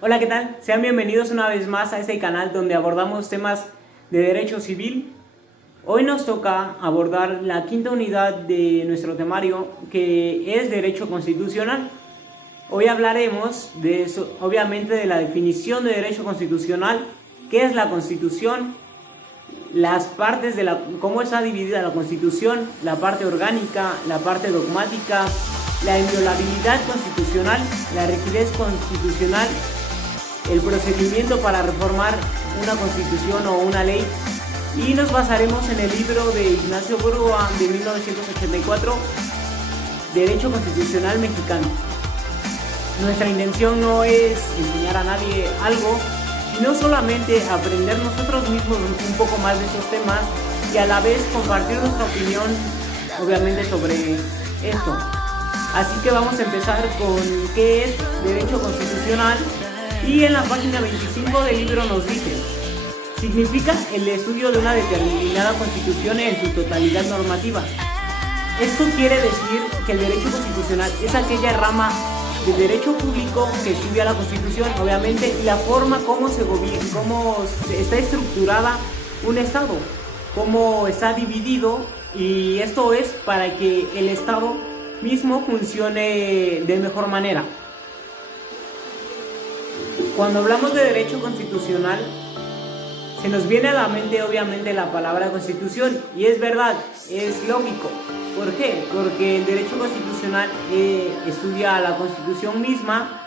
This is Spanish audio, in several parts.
Hola, ¿qué tal? Sean bienvenidos una vez más a este canal donde abordamos temas de derecho civil. Hoy nos toca abordar la quinta unidad de nuestro temario, que es derecho constitucional. Hoy hablaremos de eso, obviamente de la definición de derecho constitucional, qué es la Constitución, las partes de cómo está dividida la Constitución, la parte orgánica, la parte dogmática, la inviolabilidad constitucional, la rigidez constitucional, el procedimiento para reformar una constitución o una ley, y nos basaremos en el libro de Ignacio Burgoa de 1984, Derecho Constitucional Mexicano. Nuestra intención no es enseñar a nadie algo, sino solamente aprender nosotros mismos un poco más de esos temas y a la vez compartir nuestra opinión, obviamente, sobre esto. Así que vamos a empezar con qué es derecho constitucional. Y en la página 25 del libro nos dice: significa el estudio de una determinada constitución en su totalidad normativa. Esto quiere decir que el derecho constitucional es aquella rama del derecho público que estudia la Constitución, obviamente, y la forma como se gobierna, cómo está estructurada un Estado, cómo está dividido, y esto es para que el Estado mismo funcione de mejor manera. Cuando hablamos de derecho constitucional, se nos viene a la mente obviamente la palabra constitución, y es verdad, es lógico. ¿Por qué? Porque el derecho constitucional estudia a la Constitución misma,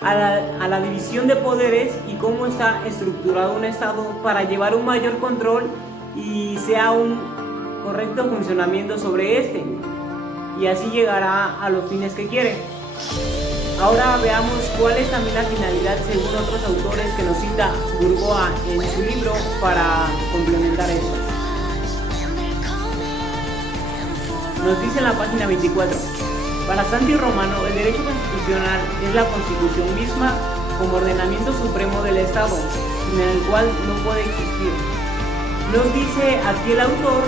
a la división de poderes y cómo está estructurado un Estado para llevar un mayor control y sea un correcto funcionamiento sobre este, y así llegará a los fines que quiere. Ahora veamos cuál es también la finalidad según otros autores que nos cita Burgoa en su libro para complementar esto. Nos dice en la página 24: para Santi Romano, el derecho constitucional es la Constitución misma como ordenamiento supremo del Estado, sin el cual no puede existir. Nos dice aquí el autor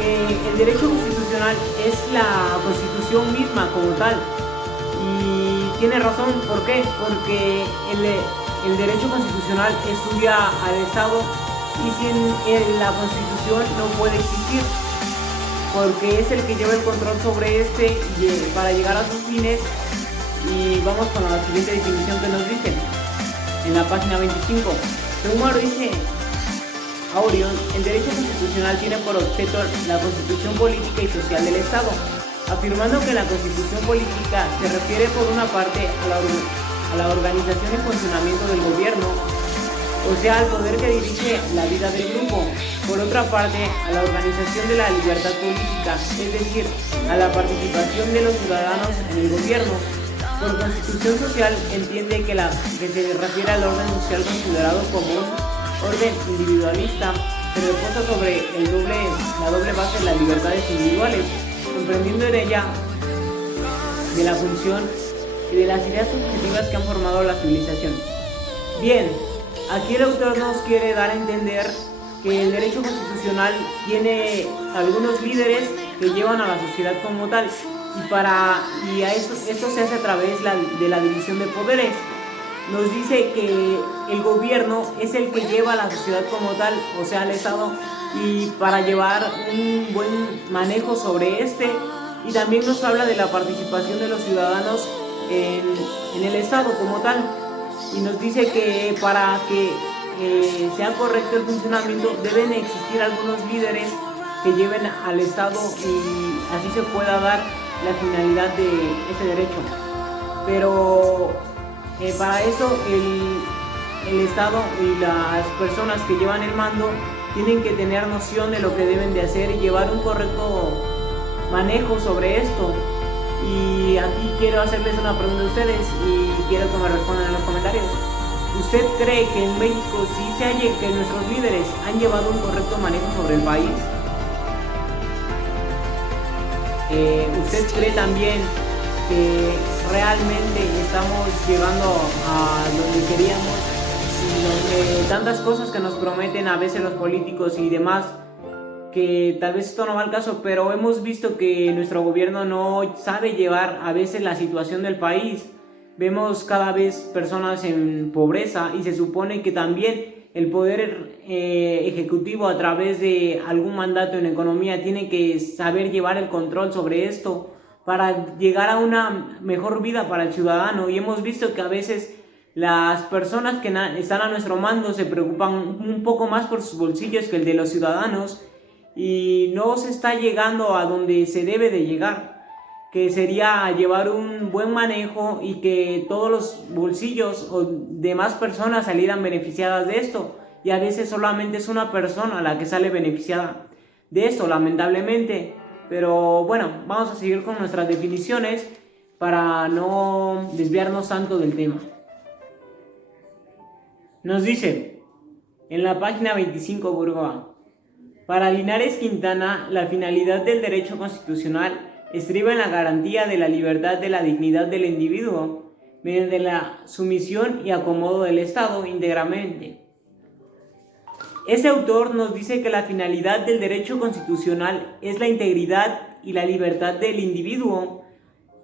que el derecho constitucional es la Constitución misma como tal. Y tiene razón, ¿por qué? Porque el derecho constitucional estudia al Estado, y sin la Constitución no puede existir, porque es el que lleva el control sobre este para llegar a sus fines. Y vamos con la siguiente definición que nos dice en la página 25. Según dice Aurion, el derecho constitucional tiene por objeto la constitución política y social del Estado, afirmando que la constitución política se refiere por una parte a la organización y funcionamiento del gobierno, o sea, al poder que dirige la vida del grupo; por otra parte, a la organización de la libertad política, es decir, a la participación de los ciudadanos en el gobierno. Por constitución social entiende que se refiere al orden social considerado como un orden individualista, que reposa sobre la doble base de las libertades individuales, comprendiendo en ella de la función y de las ideas subjetivas que han formado la civilización. Bien, aquí el autor nos quiere dar a entender que el derecho constitucional tiene algunos líderes que llevan a la sociedad como tal, y a esto se hace a través de la división de poderes. Nos dice que el gobierno es el que lleva a la sociedad como tal, o sea, el Estado, y para llevar un buen manejo sobre este. Y también nos habla de la participación de los ciudadanos en el Estado como tal, y nos dice que para que sea correcto el funcionamiento deben existir algunos líderes que lleven al Estado, y así se pueda dar la finalidad de ese derecho. Pero para eso el Estado y las personas que llevan el mando tienen que tener noción de lo que deben de hacer y llevar un correcto manejo sobre esto. Y aquí quiero hacerles una pregunta a ustedes y quiero que me respondan en los comentarios. ¿Usted cree que en México sí se halle que nuestros líderes han llevado un correcto manejo sobre el país? ¿Usted cree también que realmente estamos llegando a donde queríamos, y donde tantas cosas que nos prometen a veces los políticos y demás, que tal vez esto no va al caso, pero hemos visto que nuestro gobierno no sabe llevar a veces la situación del país? vemos cada vez personas en pobreza y se supone que también el poder ejecutivo a través de algún mandato en economía tiene que saber llevar el control sobre esto para llegar a una mejor vida para el ciudadano. Y hemos visto que a veces las personas que están a nuestro mando se preocupan un poco más por sus bolsillos que el de los ciudadanos y no se está llegando a donde se debe de llegar, que sería llevar un buen manejo y que todos los bolsillos o demás personas salieran beneficiadas de esto. Y a veces solamente es una persona la que sale beneficiada de esto, lamentablemente. Pero bueno, vamos a seguir con nuestras definiciones para no desviarnos tanto del tema. Nos dice en la página 25, Burgoa: para Linares Quintana, la finalidad del derecho constitucional estriba en la garantía de la libertad de la dignidad del individuo mediante la sumisión y acomodo del Estado íntegramente. Este autor nos dice que la finalidad del derecho constitucional es la integridad y la libertad del individuo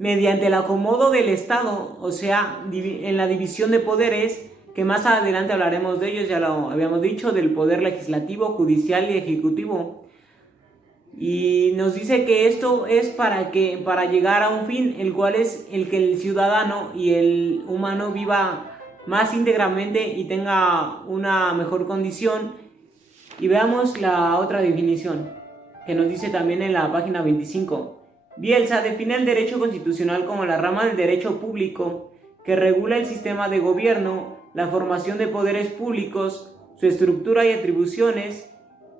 mediante el acomodo del Estado, o sea, en la división de poderes, que más adelante hablaremos de ellos, ya lo habíamos dicho, del poder legislativo, judicial y ejecutivo. Y nos dice que esto es para llegar a un fin, el cual es el que el ciudadano y el humano viva más íntegramente y tenga una mejor condición. Y veamos la otra definición, que nos dice también en la página 25. Bielsa define el derecho constitucional como la rama del derecho público que regula el sistema de gobierno, la formación de poderes públicos, su estructura y atribuciones,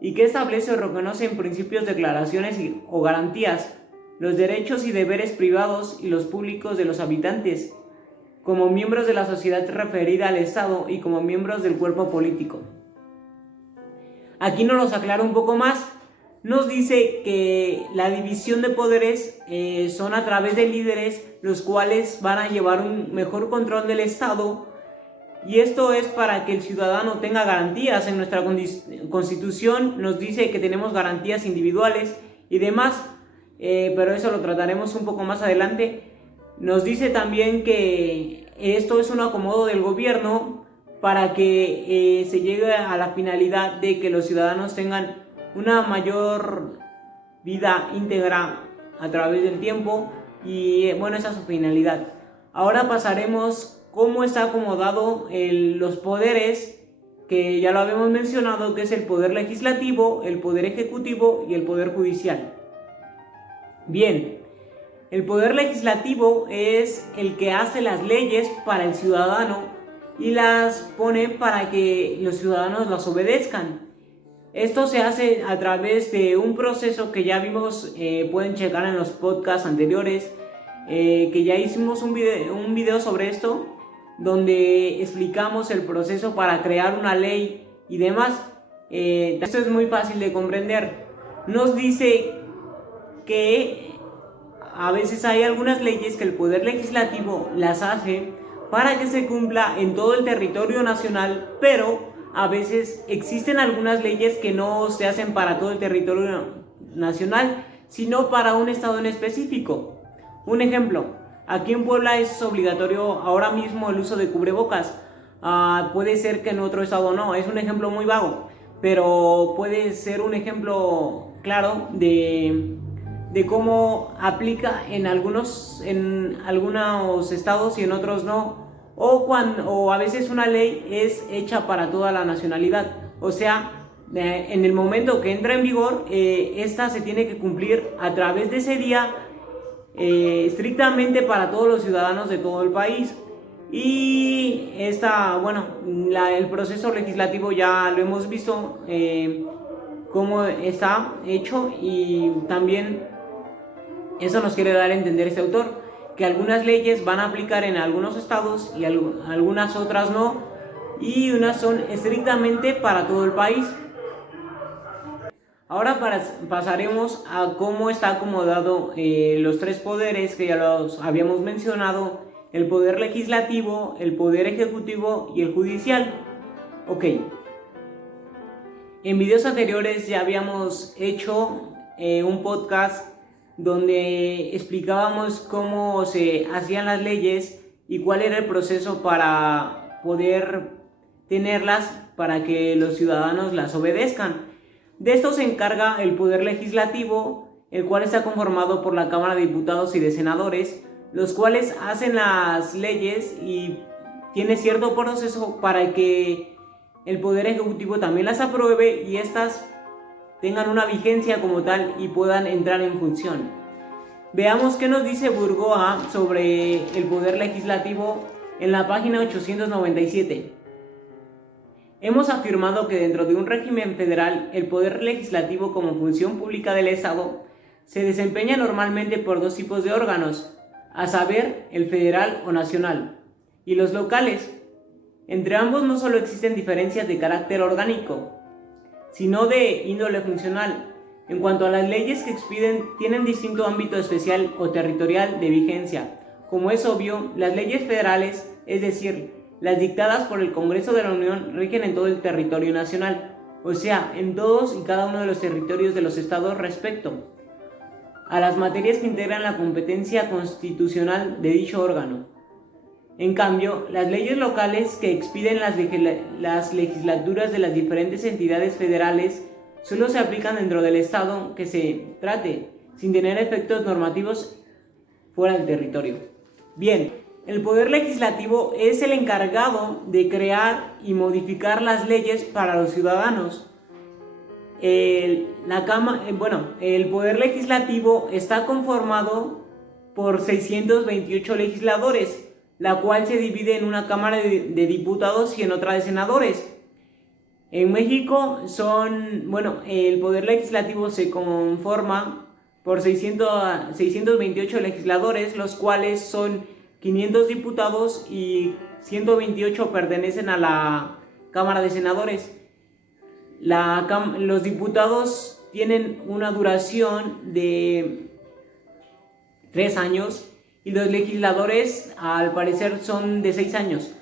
y que establece o reconoce en principios, declaraciones o garantías los derechos y deberes privados y los públicos de los habitantes, como miembros de la sociedad referida al Estado y como miembros del cuerpo político. Aquí nos los aclara un poco más. Nos dice que la división de poderes son a través de líderes, los cuales van a llevar un mejor control del Estado. Y esto es para que el ciudadano tenga garantías. En nuestra Constitución nos dice que tenemos garantías individuales y demás, pero eso lo trataremos un poco más adelante. Nos dice también que esto es un acomodo del gobierno para que se llegue a la finalidad de que los ciudadanos tengan una mayor vida íntegra a través del tiempo. Y bueno, esa es su finalidad. Ahora pasaremos cómo está acomodado los poderes, que ya lo habíamos mencionado, que es el poder legislativo, el poder ejecutivo y el poder judicial. Bien, el poder legislativo es el que hace las leyes para el ciudadano y las pone para que los ciudadanos las obedezcan. Esto se hace a través de un proceso que ya vimos, pueden checar en los podcasts anteriores, que ya hicimos un video sobre esto, donde explicamos el proceso para crear una ley y demás. Esto es muy fácil de comprender. Nos dice que a veces hay algunas leyes que el poder legislativo las hace para que se cumpla en todo el territorio nacional, pero a veces existen algunas leyes que no se hacen para todo el territorio nacional, sino para un estado en específico. Un ejemplo: aquí en Puebla es obligatorio ahora mismo el uso de cubrebocas. Puede ser que en otro estado no, es un ejemplo muy vago, pero puede ser un ejemplo claro de cómo aplica en algunos estados y en otros no. O a veces una ley es hecha para toda la nacionalidad, o sea, en el momento que entra en vigor, esta se tiene que cumplir a través de ese día, estrictamente para todos los ciudadanos de todo el país. Y el proceso legislativo ya lo hemos visto, cómo está hecho, y también eso nos quiere dar a entender este autor, que algunas leyes van a aplicar en algunos estados y algunas otras no, y unas son estrictamente para todo el país. Ahora pasaremos a cómo está acomodado los tres poderes que ya los habíamos mencionado: el poder legislativo, el poder ejecutivo y el judicial. Ok, en videos anteriores ya habíamos hecho un podcast donde explicábamos cómo se hacían las leyes y cuál era el proceso para poder tenerlas para que los ciudadanos las obedezcan. De esto se encarga el Poder Legislativo, el cual está conformado por la Cámara de Diputados y de Senadores, los cuales hacen las leyes y tiene cierto proceso para que el Poder Ejecutivo también las apruebe y estas tengan una vigencia como tal y puedan entrar en función. Veamos qué nos dice Burgoa sobre el Poder Legislativo en la página 897. Hemos afirmado que dentro de un régimen federal, el Poder Legislativo como función pública del Estado se desempeña normalmente por dos tipos de órganos, a saber, el federal o nacional, y los locales. Entre ambos no solo existen diferencias de carácter orgánico, sino de índole funcional. En cuanto a las leyes que expiden, tienen distinto ámbito especial o territorial de vigencia. Como es obvio, las leyes federales, es decir, las dictadas por el Congreso de la Unión, rigen en todo el territorio nacional, o sea, en todos y cada uno de los territorios de los estados respecto a las materias que integran la competencia constitucional de dicho órgano. En cambio, las leyes locales que expiden las legislaturas de las diferentes entidades federales solo se aplican dentro del estado que se trate, sin tener efectos normativos fuera del territorio. Bien, el Poder Legislativo es el encargado de crear y modificar las leyes para los ciudadanos. El Poder Legislativo está conformado por 628 legisladores, la cual se divide en una Cámara de Diputados y en otra de Senadores. En México el Poder Legislativo se conforma por 628 legisladores, los cuales son 500 diputados y 128 pertenecen a la Cámara de Senadores. Los diputados tienen una duración de 3 años y los legisladores al parecer son de 6 años.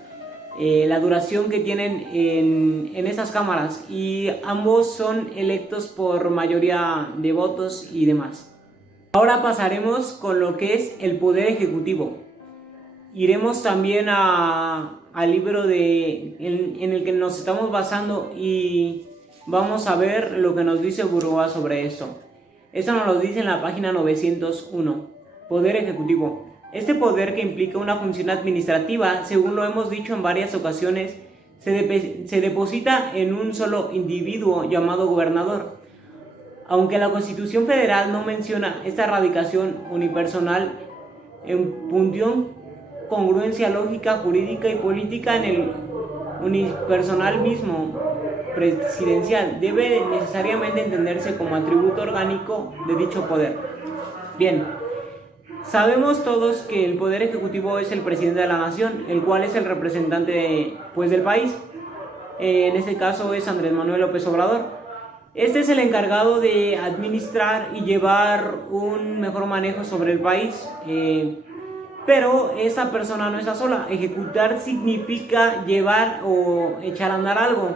La duración que tienen en esas cámaras, y ambos son electos por mayoría de votos y demás. Ahora pasaremos con lo que es el Poder Ejecutivo. Iremos también al libro en el que nos estamos basando y vamos a ver lo que nos dice Burgoa sobre esto. Esto nos lo dice en la página 901. Poder Ejecutivo. Este poder, que implica una función administrativa, según lo hemos dicho en varias ocasiones, se deposita en un solo individuo llamado gobernador. Aunque la Constitución Federal no menciona esta radicación unipersonal, en función, congruencia lógica, jurídica y política en el unipersonal mismo presidencial, debe necesariamente entenderse como atributo orgánico de dicho poder. Bien, sabemos todos que el Poder Ejecutivo es el presidente de la nación, el cual es el representante del país. En este caso es Andrés Manuel López Obrador. Este es el encargado de administrar y llevar un mejor manejo sobre el país. Pero esta persona no está sola. Ejecutar significa llevar o echar a andar algo.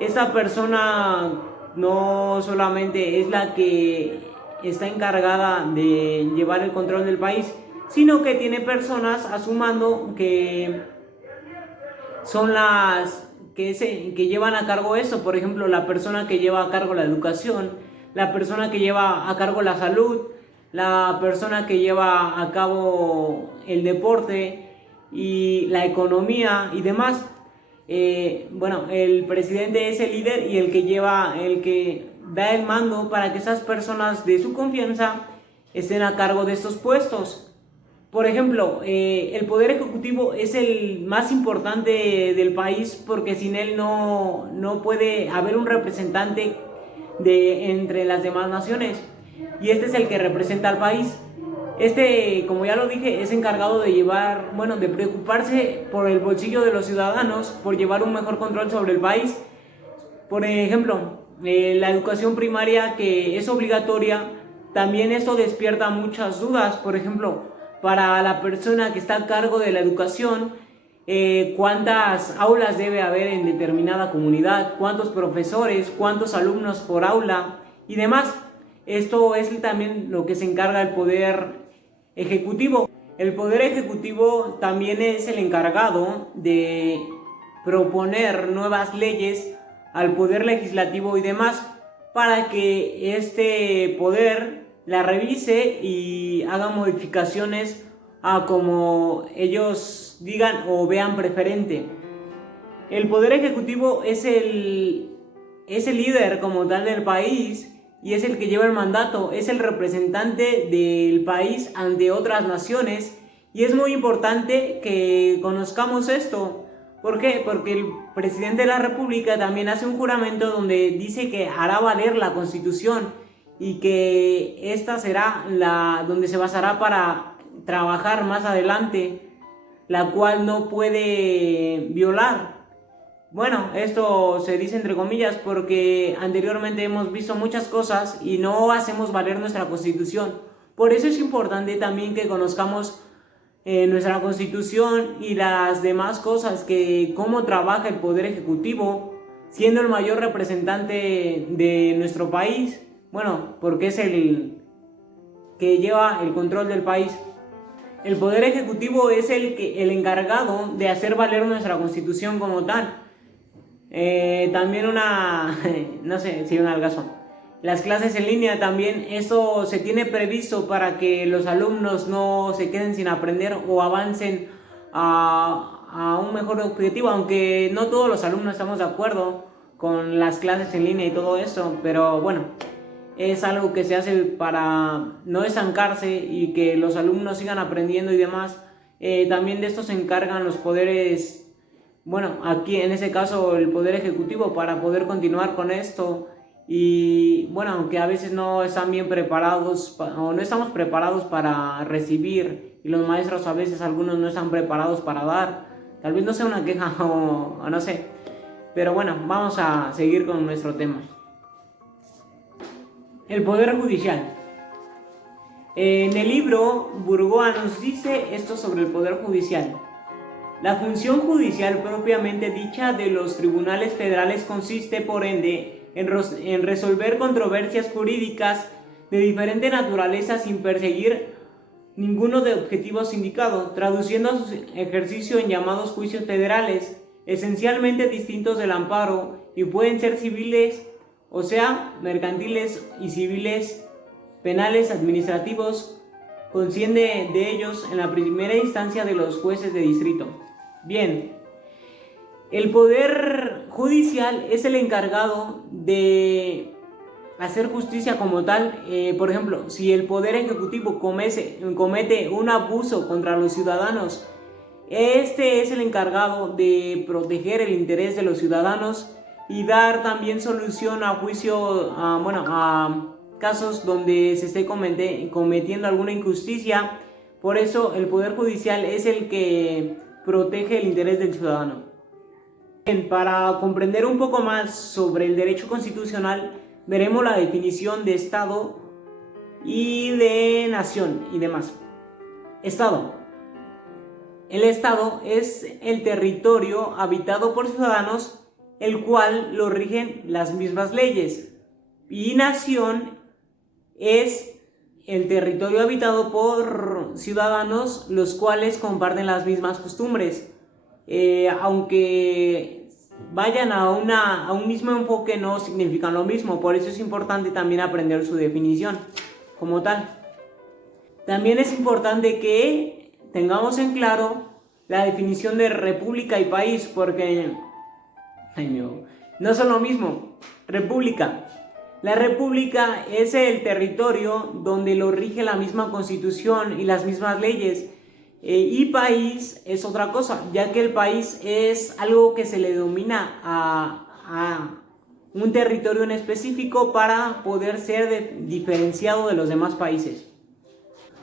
Esta persona no solamente es la que está encargada de llevar el control del país, sino que tiene personas a su mando que son las que llevan a cargo eso. Por ejemplo, la persona que lleva a cargo la educación, la persona que lleva a cargo la salud, la persona que lleva a cabo el deporte y la economía y demás. El presidente es el líder y el que da el mando para que esas personas de su confianza estén a cargo de estos puestos. Por ejemplo, el Poder Ejecutivo es el más importante del país porque sin él no puede haber un representante entre las demás naciones, y este es el que representa al país. Como ya lo dije, es encargado de de preocuparse por el bolsillo de los ciudadanos, por llevar un mejor control sobre el país. Por ejemplo, la educación primaria, que es obligatoria, también esto despierta muchas dudas. Por ejemplo, para la persona que está a cargo de la educación, cuántas aulas debe haber en determinada comunidad, cuántos profesores, cuántos alumnos por aula y demás. Esto es también lo que se encarga el Poder Ejecutivo. El Poder Ejecutivo también es el encargado de proponer nuevas leyes al Poder Legislativo y demás, para que este poder la revise y haga modificaciones a como ellos digan o vean preferente. El Poder Ejecutivo es el líder como tal del país y es el que lleva el mandato, es el representante del país ante otras naciones, y es muy importante que conozcamos esto. ¿Por qué? Porque el presidente de la República también hace un juramento donde dice que hará valer la Constitución y que esta será donde se basará para trabajar más adelante, la cual no puede violar. Bueno, esto se dice entre comillas porque anteriormente hemos visto muchas cosas y no hacemos valer nuestra Constitución. Por eso es importante también que conozcamos nuestra Constitución y las demás cosas, que cómo trabaja el Poder Ejecutivo, siendo el mayor representante de nuestro país. Bueno, porque es el que lleva el control del país. El Poder Ejecutivo es el encargado de hacer valer nuestra Constitución como tal. También no sé si un algazo. Las clases en línea también, eso se tiene previsto para que los alumnos no se queden sin aprender o avancen a un mejor objetivo, aunque no todos los alumnos estamos de acuerdo con las clases en línea y todo eso, pero bueno, es algo que se hace para no estancarse y que los alumnos sigan aprendiendo y demás. También de esto se encargan los poderes, bueno, aquí en ese caso el Poder Ejecutivo, para poder continuar con esto. Y bueno, aunque a veces no están bien preparados o no estamos preparados para recibir, y los maestros a veces algunos no están preparados para dar, tal vez no sea una queja o no sé, pero bueno, vamos a seguir con nuestro tema. El Poder Judicial. En el libro, Burgoa nos dice esto sobre el Poder Judicial. La función judicial propiamente dicha de los tribunales federales consiste, por ende, en resolver controversias jurídicas de diferente naturaleza sin perseguir ninguno de objetivos indicados, traduciendo a su ejercicio en llamados juicios federales, esencialmente distintos del amparo, y pueden ser civiles, o sea, mercantiles y civiles, penales, administrativos, consciende de ellos en la primera instancia de los jueces de distrito. Bien. El Poder Judicial es el encargado de hacer justicia como tal. Por ejemplo, si el Poder Ejecutivo comete un abuso contra los ciudadanos, este es el encargado de proteger el interés de los ciudadanos y dar también solución a juicio, a casos donde se esté cometiendo alguna injusticia. Por eso el Poder Judicial es el que protege el interés del ciudadano. Bien, para comprender un poco más sobre el derecho constitucional, veremos la definición de Estado y de nación y demás. Estado. El Estado es el territorio habitado por ciudadanos, el cual lo rigen las mismas leyes. Y nación es el territorio habitado por ciudadanos, los cuales comparten las mismas costumbres. Aunque vayan a un mismo enfoque, no significan lo mismo. Por eso es importante también aprender su definición como tal. También es importante que tengamos en claro la definición de república y país, porque no son lo mismo. República. La república es el territorio donde lo rige la misma constitución y las mismas leyes. Y país es otra cosa, ya que el país es algo que se le denomina a un territorio en específico para poder ser diferenciado de los demás países.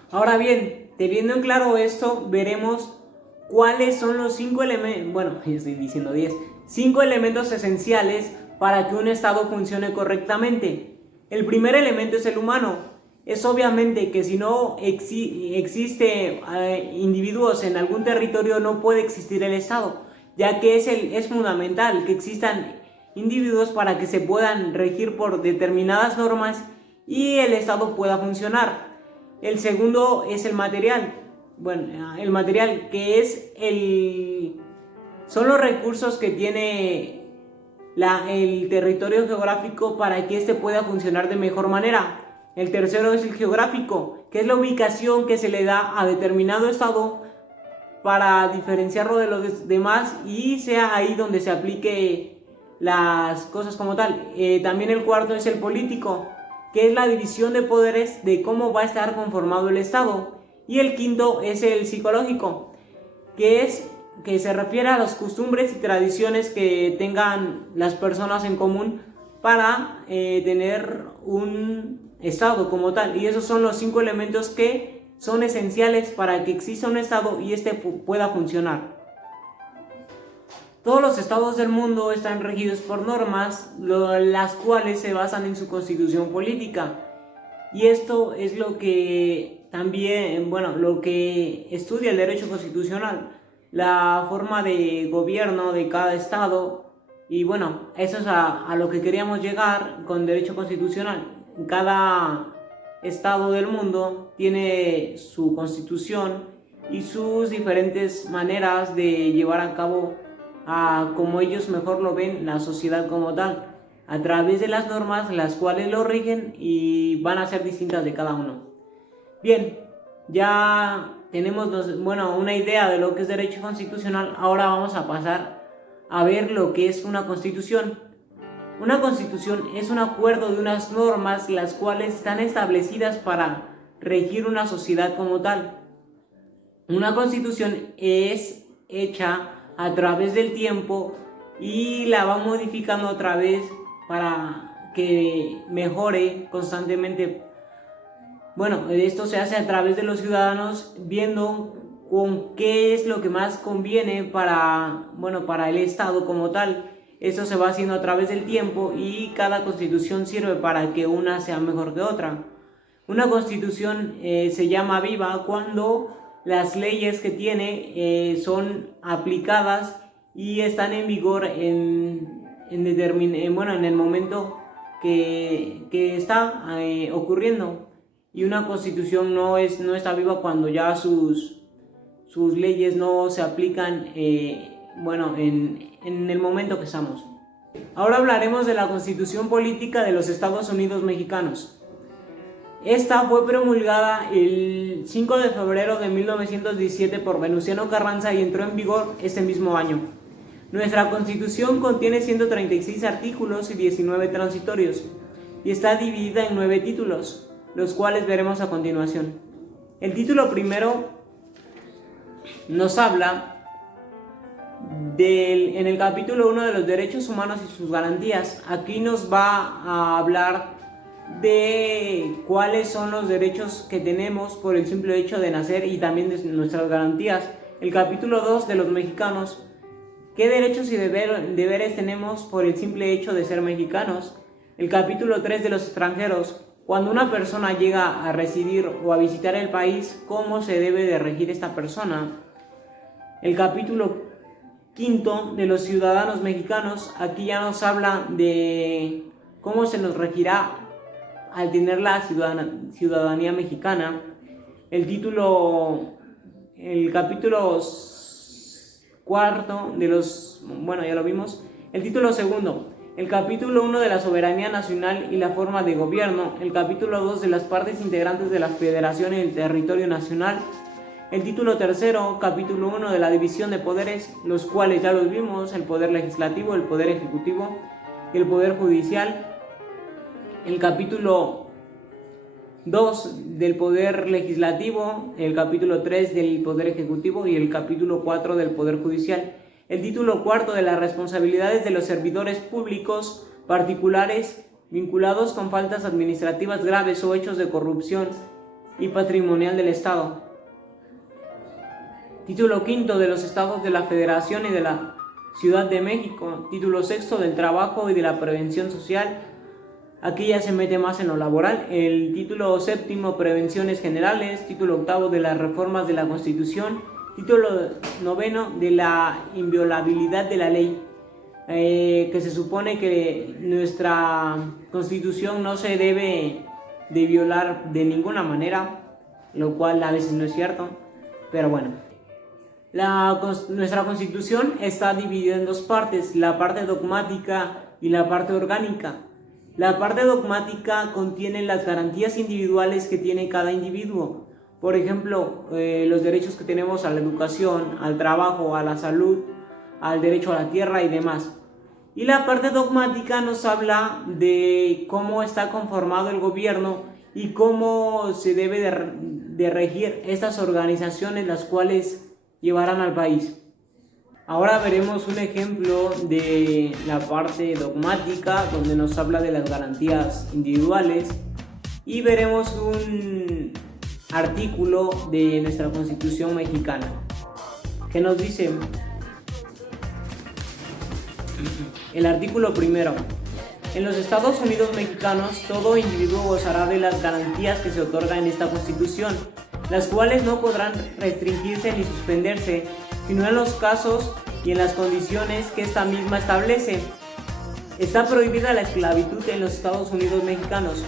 Ahora bien, teniendo en claro esto, veremos cuáles son los 5 elementos esenciales para que un Estado funcione correctamente. El primer elemento es el humano. Es obviamente que si no existe individuos en algún territorio, no puede existir el Estado, ya que es fundamental que existan individuos para que se puedan regir por determinadas normas y el Estado pueda funcionar. El segundo es el material. bueno, el material que es son los recursos que tiene el territorio geográfico para que éste pueda funcionar de mejor manera. El tercero es el geográfico, que es la ubicación que se le da a determinado estado para diferenciarlo de los demás y sea ahí donde se aplique las cosas como tal. También el cuarto es el político, que es la división de poderes de cómo va a estar conformado el estado. Y el quinto es el psicológico, que se refiere a las costumbres y tradiciones que tengan las personas en común para tener un estado como tal. Y esos son los 5 elementos que son esenciales para que exista un estado y este pueda funcionar. Todos los estados del mundo están regidos por normas, las cuales se basan en su constitución política. Y esto es lo que también, lo que estudia el derecho constitucional, la forma de gobierno de cada estado. Y eso es a lo que queríamos llegar con derecho constitucional. Cada estado del mundo tiene su constitución y sus diferentes maneras de llevar a cabo como ellos mejor lo ven la sociedad como tal, a través de las normas las cuales lo rigen y van a ser distintas de cada uno. Bien, ya tenemos una idea de lo que es derecho constitucional. Ahora vamos a pasar a ver lo que es una constitución. Una constitución es un acuerdo de unas normas las cuales están establecidas para regir una sociedad como tal. Una constitución es hecha a través del tiempo y la va modificando otra vez para que mejore constantemente. Esto se hace a través de los ciudadanos viendo con qué es lo que más conviene para el Estado como tal. Eso se va haciendo a través del tiempo y cada constitución sirve para que una sea mejor que otra. Una constitución se llama viva cuando las leyes que tiene son aplicadas y están en vigor en el momento que está ocurriendo. Y una constitución no está viva cuando ya sus leyes no se aplican en el momento que estamos. Ahora hablaremos de la Constitución Política de los Estados Unidos Mexicanos. Esta fue promulgada el 5 de febrero de 1917 por Venustiano Carranza y entró en vigor ese mismo año. Nuestra Constitución contiene 136 artículos y 19 transitorios y está dividida en 9 títulos, los cuales veremos a continuación. El título primero nos habla en el capítulo 1 de los derechos humanos y sus garantías. Aquí nos va a hablar de cuáles son los derechos que tenemos por el simple hecho de nacer y también de nuestras garantías. El capítulo 2 de los mexicanos, qué derechos y deberes tenemos por el simple hecho de ser mexicanos. El capítulo 3 de los extranjeros, cuando una persona llega a residir o a visitar el país, cómo se debe de regir esta persona. El capítulo 5 de los ciudadanos mexicanos, aquí ya nos habla de cómo se nos regirá al tener la ciudadanía mexicana. El capítulo 4 de los, ya lo vimos. El título 2, el capítulo 1 de la soberanía nacional y la forma de gobierno. El capítulo 2 de las partes integrantes de la federación y el territorio nacional. El título 3, capítulo 1 de la división de poderes, los cuales ya los vimos: el poder legislativo, el poder ejecutivo y el poder judicial. El capítulo 2 del poder legislativo, el capítulo 3 del poder ejecutivo y el capítulo 4 del poder judicial. El título 4 de las responsabilidades de los servidores públicos particulares vinculados con faltas administrativas graves o hechos de corrupción y patrimonial del Estado. Título 5 de los estados de la Federación y de la Ciudad de México. Título 6 del trabajo y de la prevención social. Aquí ya se mete más en lo laboral. El título 7, prevenciones generales. Título 8 de las reformas de la Constitución. Título 9 de la inviolabilidad de la ley. Que se supone que nuestra Constitución no se debe de violar de ninguna manera, lo cual a veces no es cierto. Pero bueno, nuestra Constitución está dividida en dos partes, la parte dogmática y la parte orgánica. La parte dogmática contiene las garantías individuales que tiene cada individuo. Por ejemplo, los derechos que tenemos a la educación, al trabajo, a la salud, al derecho a la tierra y demás. Y la parte dogmática nos habla de cómo está conformado el gobierno y cómo se debe de regir estas organizaciones, las cuales llevarán al país. Ahora veremos un ejemplo de la parte dogmática, donde nos habla de las garantías individuales, y veremos un artículo de nuestra Constitución mexicana que nos dice: el artículo primero: en los Estados Unidos mexicanos, todo individuo gozará de las garantías que se otorgan en esta Constitución, las cuales no podrán restringirse ni suspenderse, sino en los casos y en las condiciones que esta misma establece. Está prohibida la esclavitud en los Estados Unidos mexicanos.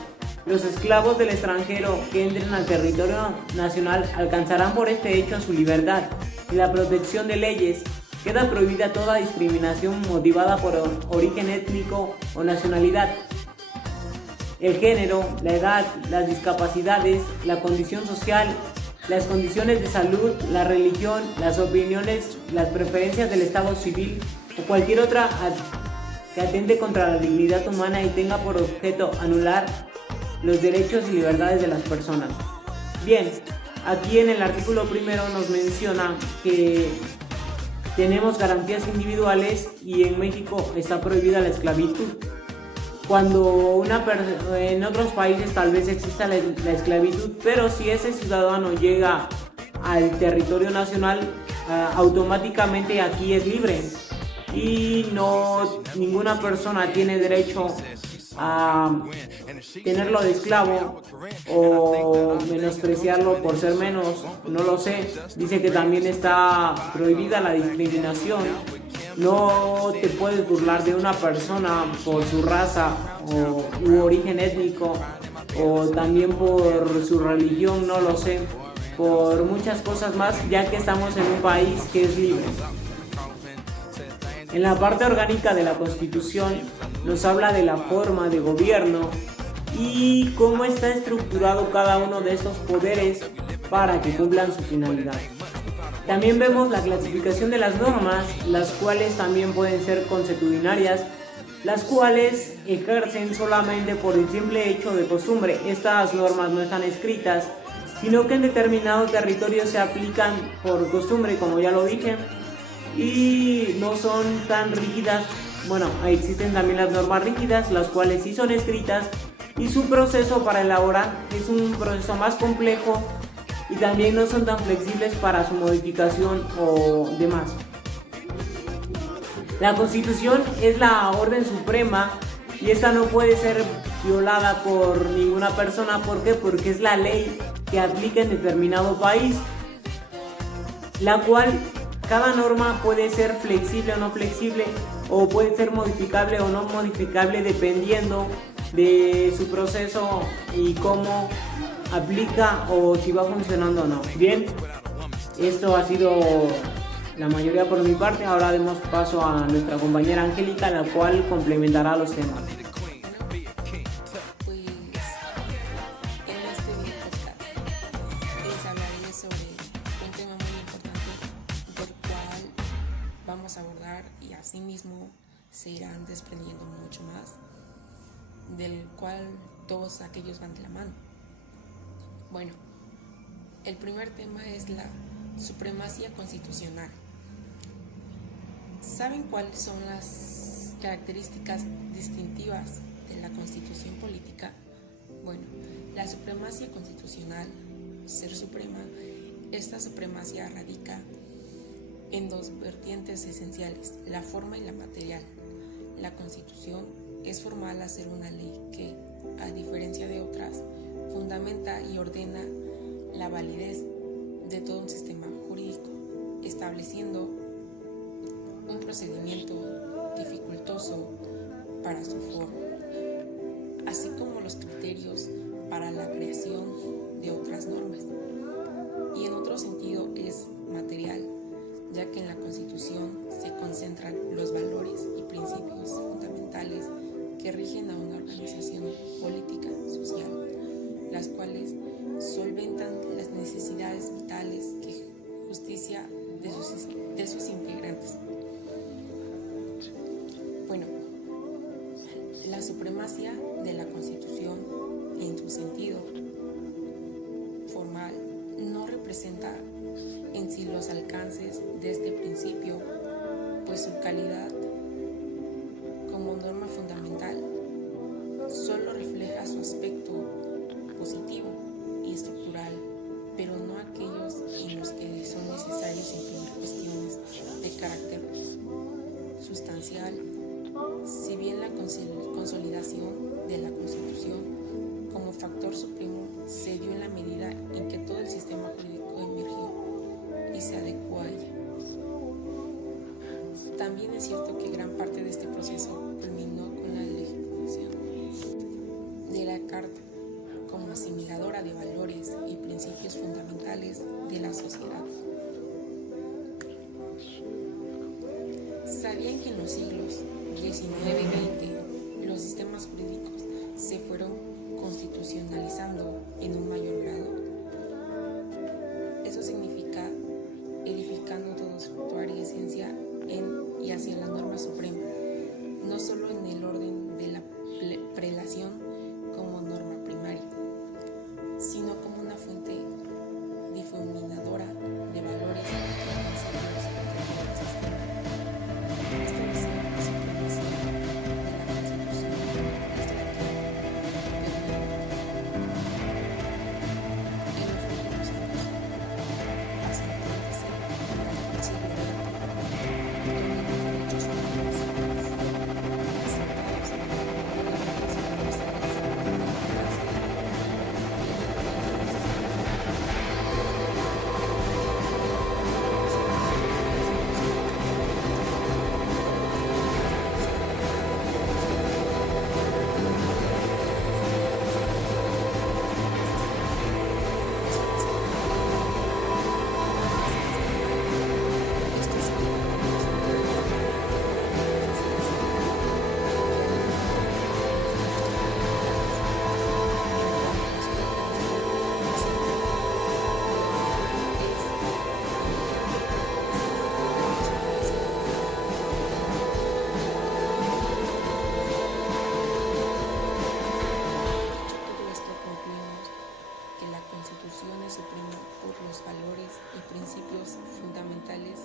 Los esclavos del extranjero que entren al territorio nacional alcanzarán por este hecho su libertad y la protección de leyes. Queda prohibida toda discriminación motivada por origen étnico o nacionalidad, el género, la edad, las discapacidades, la condición social, las condiciones de salud, la religión, las opiniones, las preferencias del estado civil o cualquier otra que atente contra la dignidad humana y tenga por objeto anular los derechos y libertades de las personas. Bien, aquí en el artículo primero nos menciona que tenemos garantías individuales y en México está prohibida la esclavitud. Cuando en otros países tal vez exista la esclavitud, pero si ese ciudadano llega al territorio nacional, automáticamente aquí es libre y ninguna persona tiene derecho a tenerlo de esclavo o menospreciarlo por ser menos, no lo sé. Dice que también está prohibida la discriminación. No te puedes burlar de una persona por su raza u origen étnico, o también por su religión, no lo sé, por muchas cosas más, ya que estamos en un país que es libre. En la parte orgánica de la Constitución nos habla de la forma de gobierno y cómo está estructurado cada uno de estos poderes para que cumplan su finalidad. También vemos la clasificación de las normas, las cuales también pueden ser consuetudinarias, las cuales ejercen solamente por el simple hecho de costumbre. Estas normas no están escritas, sino que en determinado territorio se aplican por costumbre, como ya lo dije, y no son tan rígidas. Bueno, existen también las normas rígidas, las cuales sí son escritas, y su proceso para elaborar es un proceso más complejo y también no son tan flexibles para su modificación o demás. La Constitución es la orden suprema y esta no puede ser violada por ninguna persona. ¿Por qué? Porque es la ley que aplica en determinado país, la cual cada norma puede ser flexible o no flexible, o puede ser modificable o no modificable dependiendo de su proceso y cómo aplica o si va funcionando o no. Bien, esto ha sido la mayoría por mi parte. Ahora demos paso a nuestra compañera Angélica, la cual complementará los temas. Pues en este video podcast les hablaré sobre un tema muy importante del cual vamos a abordar, y asimismo se irán desprendiendo mucho más, del cual todos aquellos van de la mano. Bueno, el primer tema es la supremacía constitucional. ¿Saben cuáles son las características distintivas de la Constitución política? Bueno, la supremacía constitucional, ser suprema, esta supremacía radica en dos vertientes esenciales, la forma y la material. La Constitución es formal al ser una ley que, a diferencia de otras, fundamenta y ordena la validez de todo un sistema jurídico, estableciendo un procedimiento dificultoso para su forma, así como los criterios para la creación de otras normas. Y en otro sentido es material, ya que en la Constitución se concentran los valores y principios fundamentales que rigen a una organización política social, las cuales solventan las necesidades vitales que justicia de sus integrantes. Bueno, la supremacía de la Constitución en su sentido formal no representa en sí los alcances de este principio, pues su calidad como norma fundamental solo refleja su aspecto positivo y estructural, pero no aquellos en los que son necesarias imprimir cuestiones de carácter sustancial. Si bien la consolidación de la Constitución como factor supremo se dio en la medida en que todo el sistema jurídico emergió y se adecuó a ella. También es cierto que gran parte de este proceso culminó con la legislación de la Carta como asimiladora de valores y principios fundamentales de la sociedad. ¿Sabían que en los siglos XIX y XX los sistemas jurídicos se fueron constitucionalizando en un mayor grado? Eso significa edificando todo su actuar y esencia en y hacia la norma suprema, no solo en el orden de la prelación como norma primaria, sino como una fuente difuminadora de valores y principios del sistema. Establecida la supremacía de la Constitución en los últimos años, acentuándose durante el siglo XX, donde los derechos humanos fueron aceptados por las leyes universales.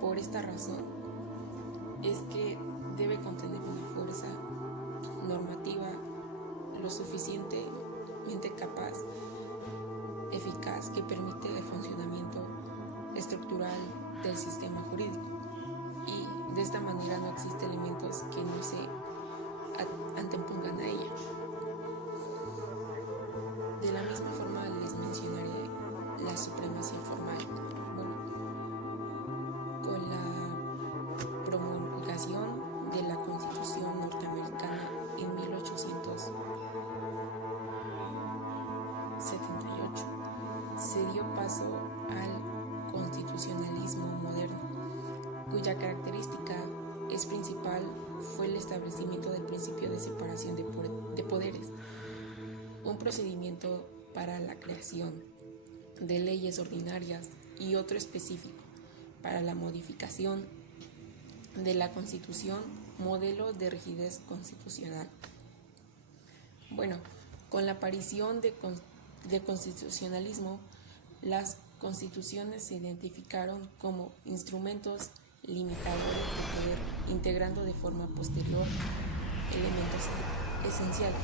Por esta razón es que debe contener una fuerza normativa lo suficientemente capaz, eficaz, que permite el funcionamiento estructural del sistema jurídico, y de esta manera no existen elementos que no se antepongan a ella. De la misma forma les mencionaré la supremacía formal. Con la promulgación de la Constitución norteamericana en 1878, se dio paso al constitucionalismo moderno, cuya característica principal fue el establecimiento del principio de separación de poderes, un procedimiento para la creación de leyes ordinarias y otro específico para la modificación de la Constitución, modelo de rigidez constitucional. Bueno, con la aparición de constitucionalismo, las constituciones se identificaron como instrumentos limitadores del poder, integrando de forma posterior elementos esenciales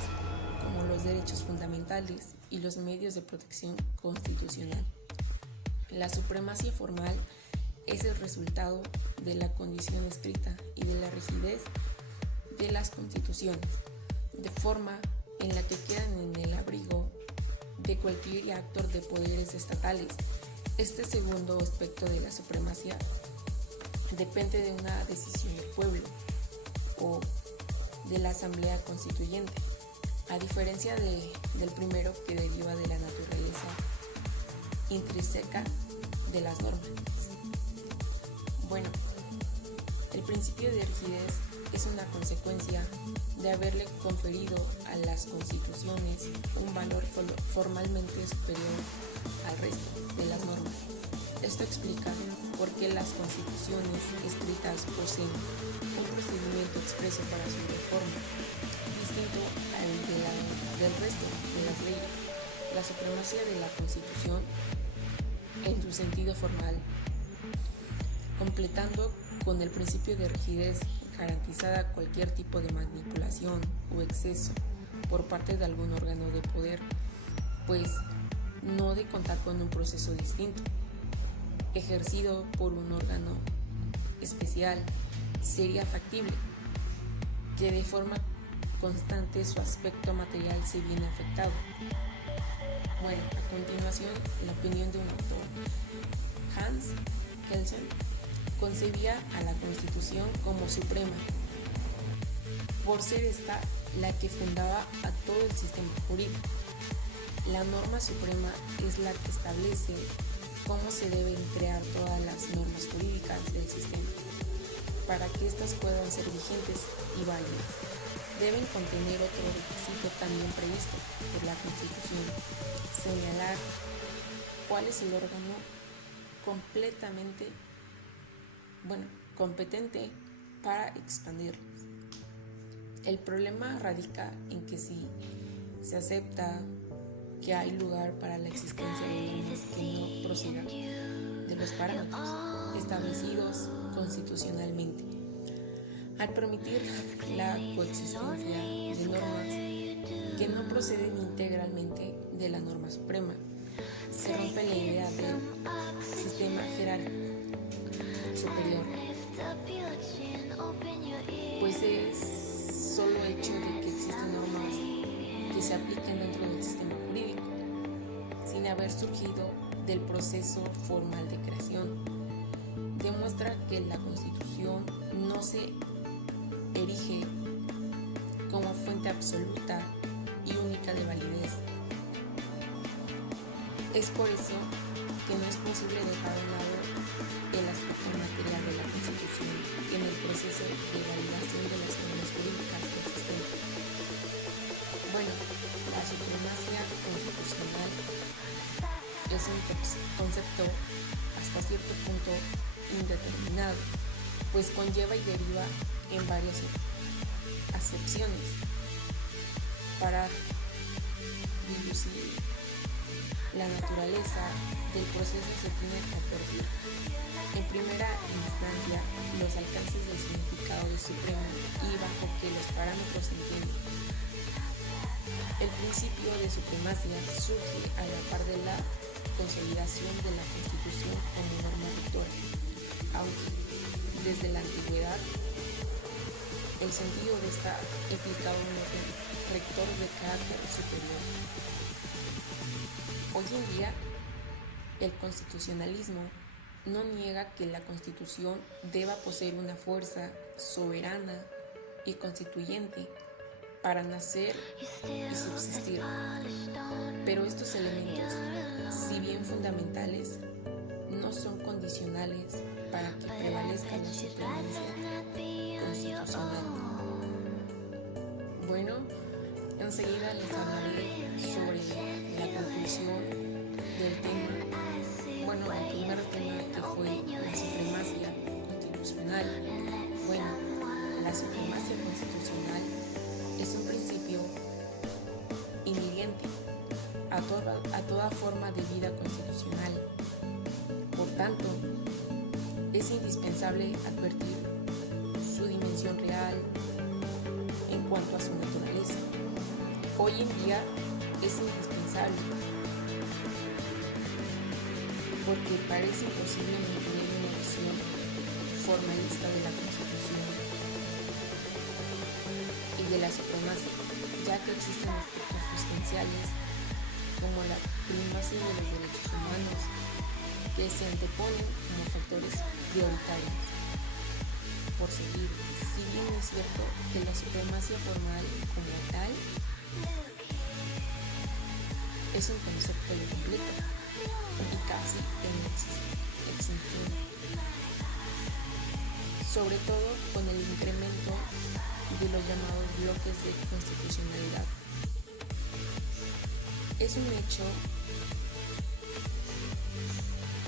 como los derechos fundamentales y los medios de protección constitucional. La supremacía formal es el resultado de la condición escrita y de la rigidez de las constituciones, de forma en la que quedan en el abrigo de cualquier actor de poderes estatales. Este segundo aspecto de la supremacía depende de una decisión del pueblo o de la Asamblea Constituyente, a diferencia del primero, que deriva de la naturaleza intrínseca de las normas. Bueno, el principio de rigidez es una consecuencia de haberle conferido a las constituciones un valor formalmente superior al resto de las normas. Esto explica por qué las constituciones escritas poseen un procedimiento expreso para su reforma, distinto al del resto de las leyes. La supremacía de la Constitución, en su sentido formal, completando con el principio de rigidez, garantizada cualquier tipo de manipulación o exceso por parte de algún órgano de poder, pues no de contar con un proceso distinto, ejercido por un órgano especial, sería factible que de forma constante su aspecto material se viene afectado. Bueno, a continuación, la opinión de un autor. Hans Kelsen concebía a la Constitución como suprema, por ser esta la que fundaba a todo el sistema jurídico. La norma suprema es la que establece cómo se deben crear todas las normas jurídicas del sistema, para que éstas puedan ser vigentes y válidas. Deben contener otro requisito también previsto por la Constitución: señalar cuál es el órgano competente para expandirlos. El problema radica en que si se acepta que hay lugar para la existencia de normas que no procedan de los parámetros establecidos constitucionalmente, al permitir la coexistencia de normas que no proceden integralmente de la norma suprema, se rompe la idea del sistema jerárquico superior, pues es solo hecho de que existen normas que se aplican dentro del sistema jurídico, sin haber surgido del proceso formal de creación, demuestra que la Constitución no se erige como fuente absoluta y única de validez. Es por eso que no es posible dejar a un lado el aspecto material de la Constitución en el proceso de validación de las normas jurídicas existentes. Bueno, la supremacía constitucional es un concepto hasta cierto punto indeterminado, pues conlleva y deriva en varias acepciones. Para dilucidar la naturaleza del proceso se tiene que advertir, en primera instancia, los alcances del significado de supremo y bajo que los parámetros se entienden. El principio de supremacía surge a la par de la consolidación de la Constitución como norma rectora, aunque desde la antigüedad el sentido de esta implicaba un orden rector de carácter superior. Hoy en día, el constitucionalismo no niega que la Constitución deba poseer una fuerza soberana y constituyente para nacer y subsistir, pero estos elementos, si bien fundamentales, no son condicionales para que prevalezca la supremacía constitucional. Bueno, enseguida les hablaré sobre la conclusión del tema. Bueno, el primer tema que fue la supremacía constitucional. Bueno, la supremacía constitucional es un principio inherente a toda forma de vida constitucional. Por tanto, es indispensable advertir su dimensión real en cuanto a su naturaleza. Hoy en día es indispensable porque parece imposible mantener una visión formalista de la Constitución y de la supremacía, ya que existen aspectos sustanciales como la primacía de los derechos humanos que se anteponen como factores prioritarios. Por seguir, si bien es cierto que la supremacía formal como tal es un concepto incompleto y casi extintivo, sobre todo con el incremento de los llamados bloques de constitucionalidad. Es un hecho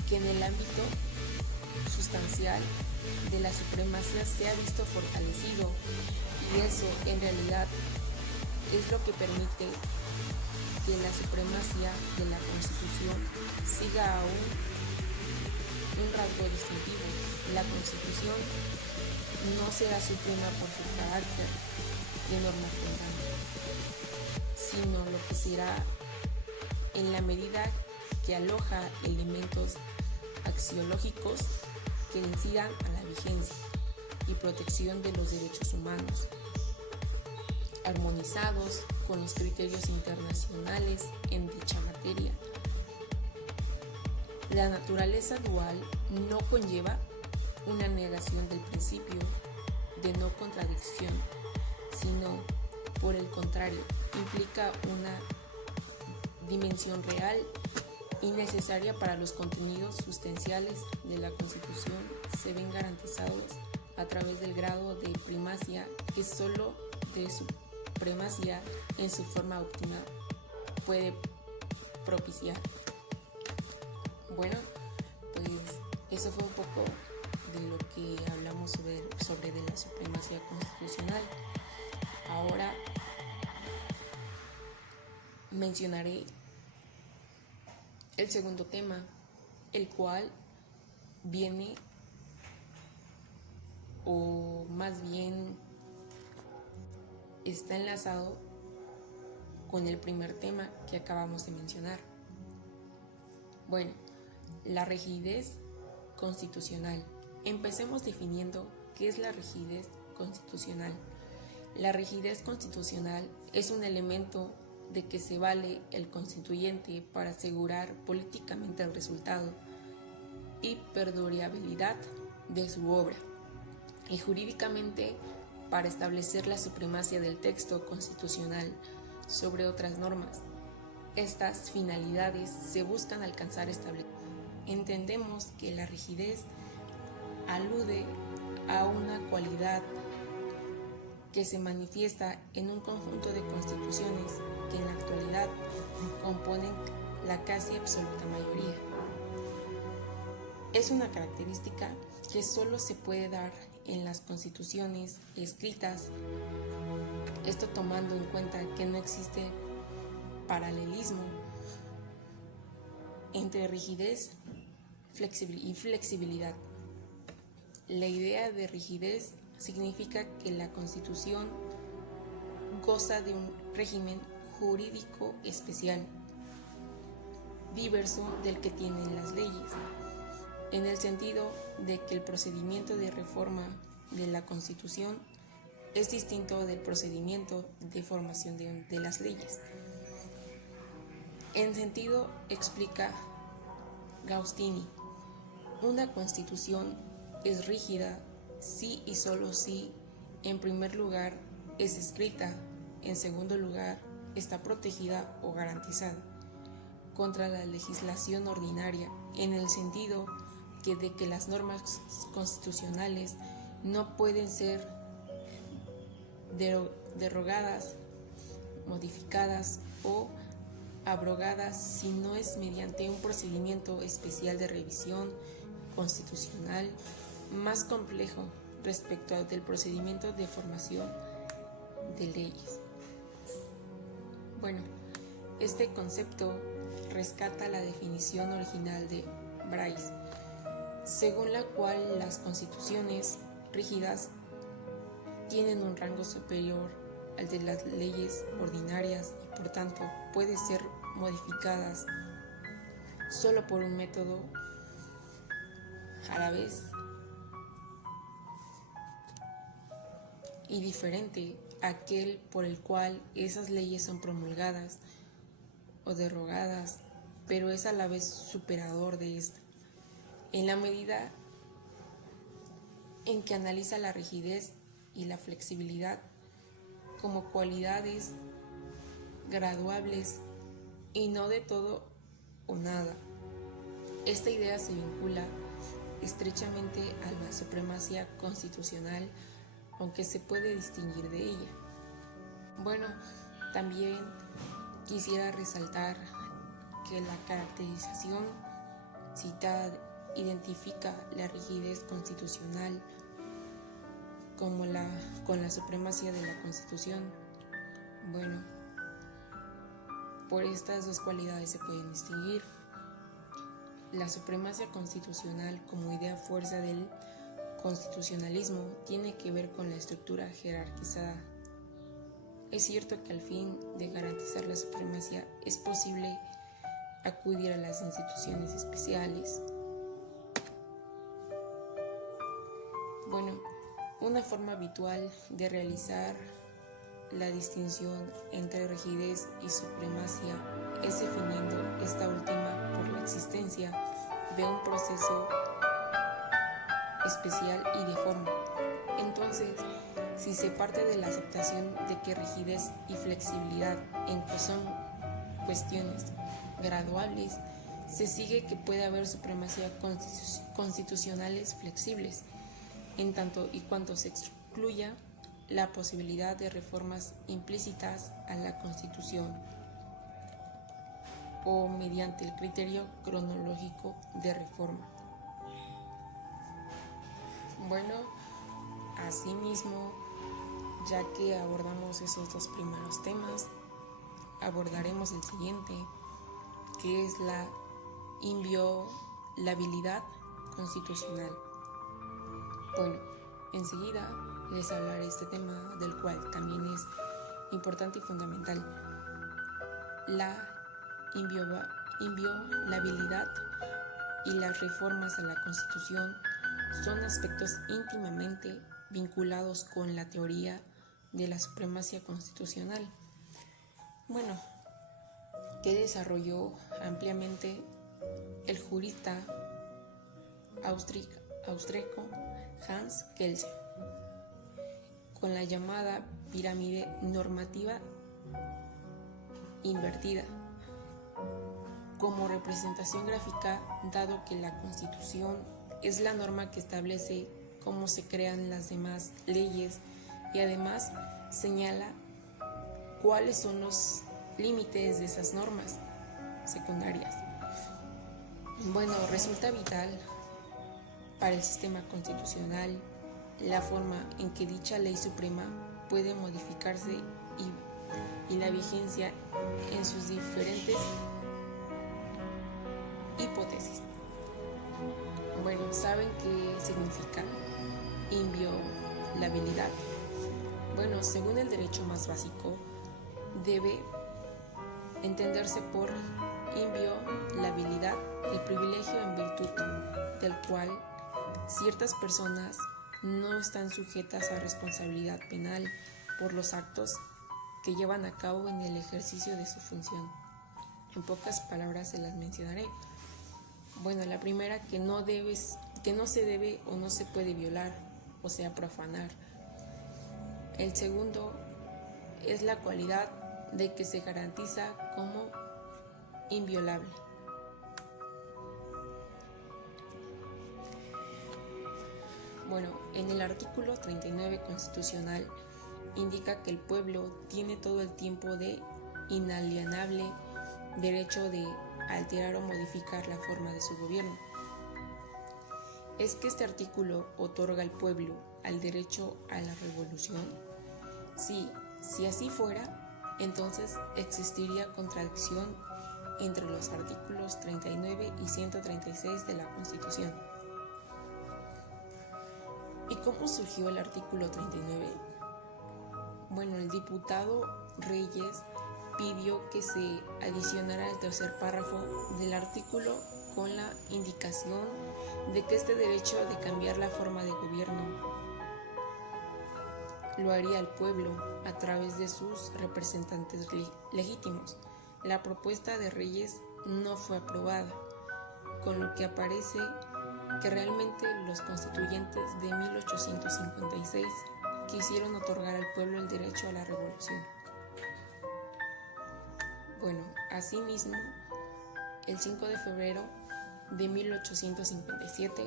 que en el ámbito sustancial de la supremacía se ha visto fortalecido, y eso en realidad es lo que permite que la supremacía de la Constitución siga aún un rasgo distintivo. La Constitución no será suprema por su carácter de norma fundante, sino lo que será en la medida que aloja elementos axiológicos que incidan a la vigencia y protección de los derechos humanos, armonizados con los criterios internacionales en dicha materia. La naturaleza dual no conlleva una negación del principio de no contradicción, sino, por el contrario, implica una dimensión real y necesaria para los contenidos sustanciales de la Constitución se ven garantizados a través del grado de primacia que solo de supremacía en su forma óptima puede propiciar. Bueno, pues eso fue un poco de lo que hablamos sobre de la supremacía constitucional. Ahora mencionaré el segundo tema, el cual viene, o más bien está enlazado con el primer tema que acabamos de mencionar. Bueno, la rigidez constitucional. Empecemos definiendo qué es la rigidez constitucional. La rigidez constitucional es un elemento de que se vale el constituyente para asegurar políticamente el resultado y perdurabilidad de su obra, y jurídicamente para establecer la supremacía del texto constitucional sobre otras normas. Estas finalidades se buscan alcanzar estableciendo. Entendemos que la rigidez alude a una cualidad que se manifiesta en un conjunto de constituciones que en la actualidad componen la casi absoluta mayoría. Es una característica que solo se puede dar en las constituciones escritas, esto tomando en cuenta que no existe paralelismo entre rigidez y flexibilidad. La idea de rigidez significa que la Constitución goza de un régimen jurídico especial, diverso del que tienen las leyes, en el sentido de que el procedimiento de reforma de la Constitución es distinto del procedimiento de formación de las leyes. En sentido, explica Gaustini, una Constitución es rígida si y solo si, en primer lugar, es escrita, en segundo lugar, está protegida o garantizada contra la legislación ordinaria, en el sentido de que las normas constitucionales no pueden ser derogadas, modificadas o abrogadas si no es mediante un procedimiento especial de revisión constitucional más complejo respecto del procedimiento de formación de leyes. Bueno, este concepto rescata la definición original de Bryce, según la cual las constituciones rígidas tienen un rango superior al de las leyes ordinarias y por tanto pueden ser modificadas solo por un método a la vez y diferente a aquel por el cual esas leyes son promulgadas o derogadas, pero es a la vez superador de esta, en la medida en que analiza la rigidez y la flexibilidad como cualidades graduables y no de todo o nada. Esta idea se vincula estrechamente a la supremacía constitucional, aunque se puede distinguir de ella. Bueno, también quisiera resaltar que la caracterización citada identifica la rigidez constitucional con la supremacía de la Constitución. Bueno, por estas dos cualidades se pueden distinguir. La supremacía constitucional como idea fuerza del constitucionalismo tiene que ver con la estructura jerarquizada. Es cierto que al fin de garantizar la supremacía es posible acudir a las instituciones especiales. Bueno, una forma habitual de realizar la distinción entre rigidez y supremacía es definiendo esta última por la existencia de un proceso especial y de forma. Entonces, si se parte de la aceptación de que rigidez y flexibilidad en que son cuestiones graduables, se sigue que puede haber supremacía constitucionales flexibles, en tanto y cuanto se excluya la posibilidad de reformas implícitas a la Constitución o mediante el criterio cronológico de reforma. Bueno, asimismo, ya que abordamos esos dos primeros temas, abordaremos el siguiente, que es la inviolabilidad constitucional. Bueno, enseguida les hablaré este tema, del cual también es importante y fundamental. La inviolabilidad y las reformas a la Constitución son aspectos íntimamente vinculados con la teoría de la supremacía constitucional. Bueno, que desarrolló ampliamente el jurista austríaco Hans Kelsen, con la llamada pirámide normativa invertida, como representación gráfica, dado que la Constitución es la norma que establece cómo se crean las demás leyes y además señala cuáles son los límites de esas normas secundarias. Bueno, resulta vital para el sistema constitucional la forma en que dicha ley suprema puede modificarse y la vigencia en sus diferentes hipótesis. Bueno, ¿saben qué significa inviolabilidad? Bueno, según el derecho más básico, debe entenderse por inviolabilidad el privilegio en virtud del cual ciertas personas no están sujetas a responsabilidad penal por los actos que llevan a cabo en el ejercicio de su función. En pocas palabras se las mencionaré. Bueno, la primera, que no se debe o no se puede violar, o sea, profanar. El segundo es la cualidad de que se garantiza como inviolable. Bueno, en el artículo 39 constitucional indica que el pueblo tiene todo el tiempo de inalienable derecho de alterar o modificar la forma de su gobierno. ¿Es que este artículo otorga al pueblo al derecho a la revolución? Sí, si así fuera, entonces existiría contradicción entre los artículos 39 y 136 de la Constitución. ¿Y cómo surgió el artículo 39? Bueno, el diputado Reyes pidió que se adicionara el tercer párrafo del artículo con la indicación de que este derecho de cambiar la forma de gobierno lo haría el pueblo a través de sus representantes legítimos. La propuesta de Reyes no fue aprobada, con lo que aparece que realmente los constituyentes de 1856 quisieron otorgar al pueblo el derecho a la revolución. Bueno, asimismo, el 5 de febrero de 1857,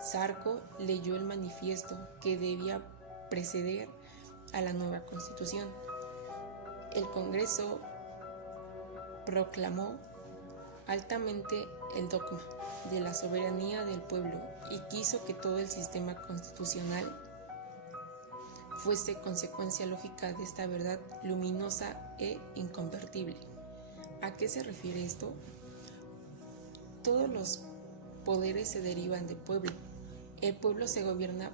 Zarco leyó el manifiesto que debía preceder a la nueva Constitución. El Congreso proclamó altamente el dogma de la soberanía del pueblo y quiso que todo el sistema constitucional fuese consecuencia lógica de esta verdad luminosa e inconvertible. ¿A qué se refiere esto? Todos los poderes se derivan del pueblo. El pueblo se gobierna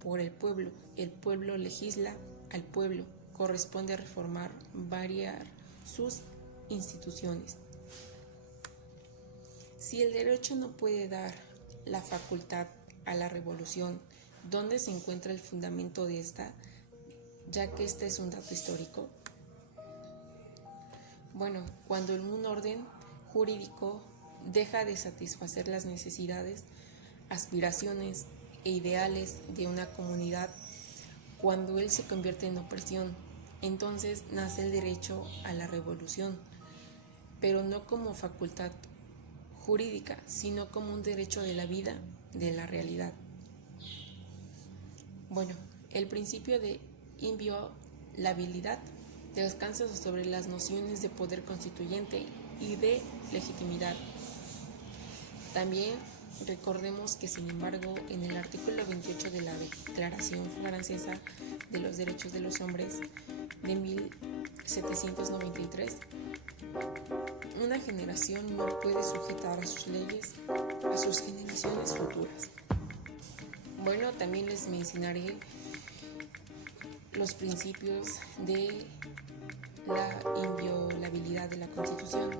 por el pueblo legisla al pueblo, corresponde reformar, variar sus instituciones. Si el derecho no puede dar la facultad a la revolución, ¿dónde se encuentra el fundamento de esta, ya que este es un dato histórico? Bueno, cuando un orden jurídico deja de satisfacer las necesidades, aspiraciones e ideales de una comunidad, cuando él se convierte en opresión, entonces nace el derecho a la revolución, pero no como facultad jurídica, sino como un derecho de la vida, de la realidad. Bueno, el principio de inviolabilidad descansa sobre las nociones de poder constituyente y de legitimidad. También recordemos que, sin embargo, en el artículo 28 de la Declaración Francesa de los Derechos de los Hombres de 1793, una generación no puede sujetar a sus leyes a sus generaciones futuras. Bueno, también les mencionaré los principios de la inviolabilidad de la Constitución.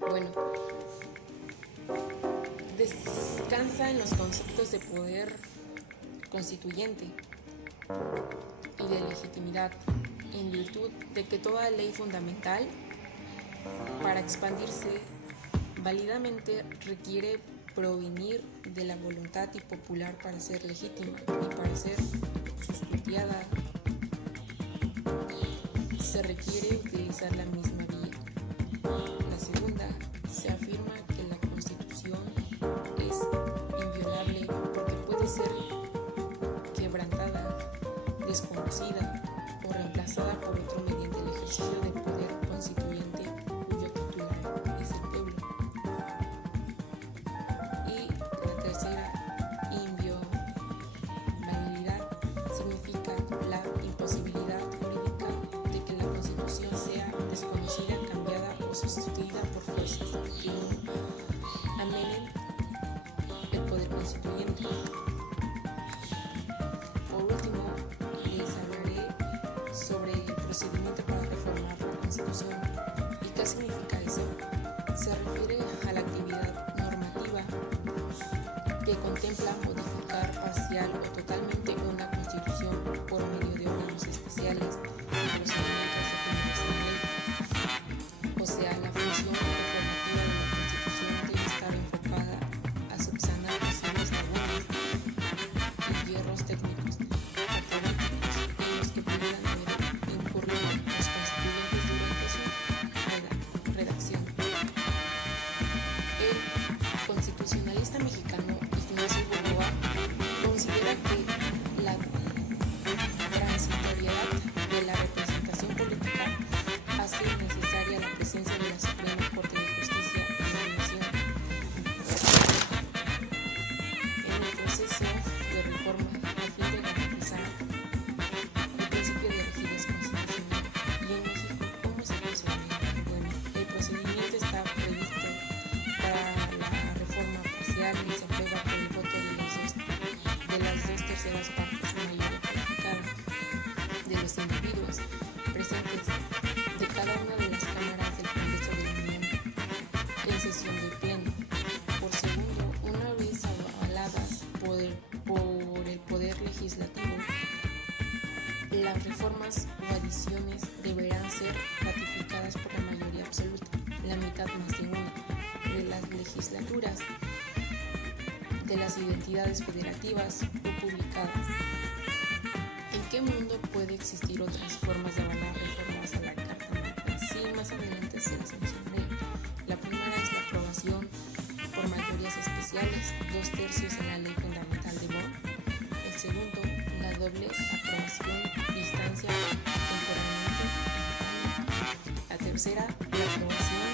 Bueno, descansa en los conceptos de poder constituyente y de legitimidad, en virtud de que toda ley fundamental, para expandirse válidamente, requiere provenir de la voluntad popular para ser legítima, y para ser sustituida se requiere utilizar la misma vía. La segunda, se afirma que la Constitución es inviolable porque puede ser quebrantada, desconocida o reemplazada por otro mediante el ejercicio del poder constituyente cuyo titular es el pueblo. Y la tercera, inviolabilidad, significa la imposibilidad jurídica de que la Constitución sea desconocida, cambiada o sustituida por fuerzas que no anhelen el poder constituyente. Por último, les hablaré sobre el procedimiento para reformar la Constitución. ¿Y qué significa eso? Se refiere a la actividad normativa que contempla modificar parcial o totalmente una Constitución por medio de órganos especiales y procedimientos definidos en ley. O sea, la función reformativa de la Constitución debe estar enfocada a subsanar posibles lagunas y hierros técnicos ortográficos en los que pudieran haber incurrido los constituyentes durante su redacción. El constitucionalista mexicano Ignacio Burgoa considera que la transitoriedad de la representación política hace necesaria la presencia de la Suprema Corte de Justicia en la nación. En el proceso de reforma, a fin de garantizar el principio de rigidez constitucional. ¿Y en México cómo se procede? Bueno, el procedimiento está previsto para la reforma parcial y se aprueba por el voto de las dos terceras partes, mayoría calificada, de los individuos presentes de cada una de las cámaras del Congreso de la Unión en sesión de pleno. Por segundo, una vez avaladas por el Poder Legislativo, las reformas o adiciones deberán ser ratificadas por la mayoría absoluta, la mitad más de una, de las legislaturas de las identidades federativas o publicadas. ¿En qué mundo puede existir otras formas de avalar reformas a la Carta Magna? Sí, más adelante tercios en la Ley Fundamental de Bonn. El segundo, la doble aprobación distancia temporalmente. La tercera, la aprobación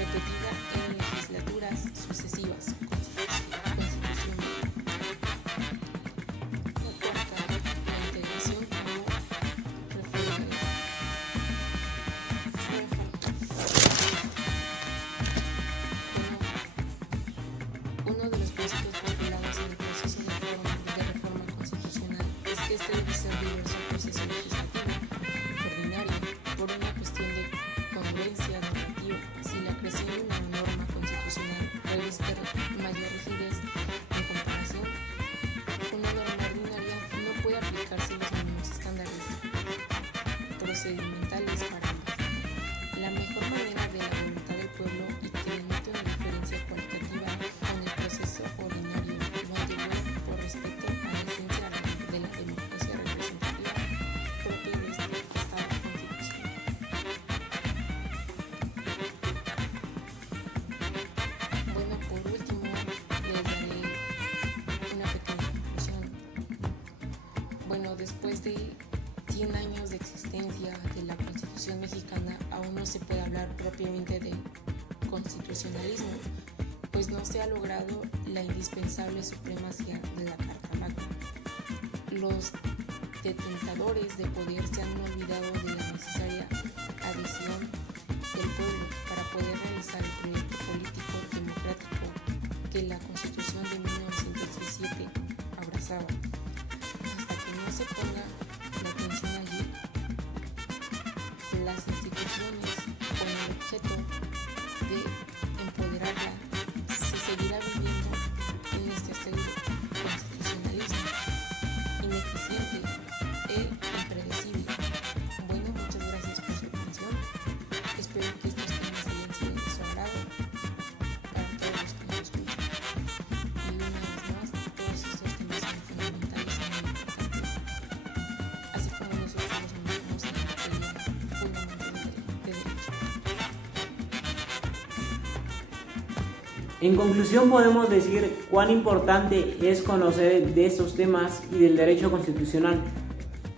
repetida en legislaturas sucesivas. Constitución. La cuarta, la integración como referéndum. Uno de los principios postulados en el proceso de reforma constitucional es que este debe ser diverso proceso legislativo ordinario por una cuestión de congruencia normativa. Si la creación de una norma constitucional reviste mayor rigidez en comparación, una norma ordinaria no puede aplicarse los mismos estándares procedimentales para ambas. La mejor manera de la voluntad del pueblo y que denota una diferencia cualitativa con el proceso ordinario no anterior por respeto a la esencia de la democracia representativa propia de este Estado constitucional. Bueno, por último, les daré una pequeña conclusión. Bueno, después de 100 años de existencia de la Constitución mexicana, aún no se puede hablar propiamente de constitucionalismo, pues no se ha logrado la indispensable supremacía de la Carta Magna. Los detentadores de poder se han olvidado de la necesaria adhesión del pueblo para poder realizar el proyecto político democrático que la Constitución de 1917 abrazaba. Hasta que no se ponga la atención allí, las instituciones con el objeto de empoderarla se seguirá viviendo en este constitucionalismo ineficiente e impredecible. Bueno, muchas gracias por su atención. Espero que estos temas hayan sido de su agrado para todos los que nos escuchan. Y una vez más, todos estos temas son fundamentales y muy importantes, así como nosotros los manejamos en la materia fundamental de derecho. En conclusión, podemos decir cuán importante es conocer de estos temas y del derecho constitucional,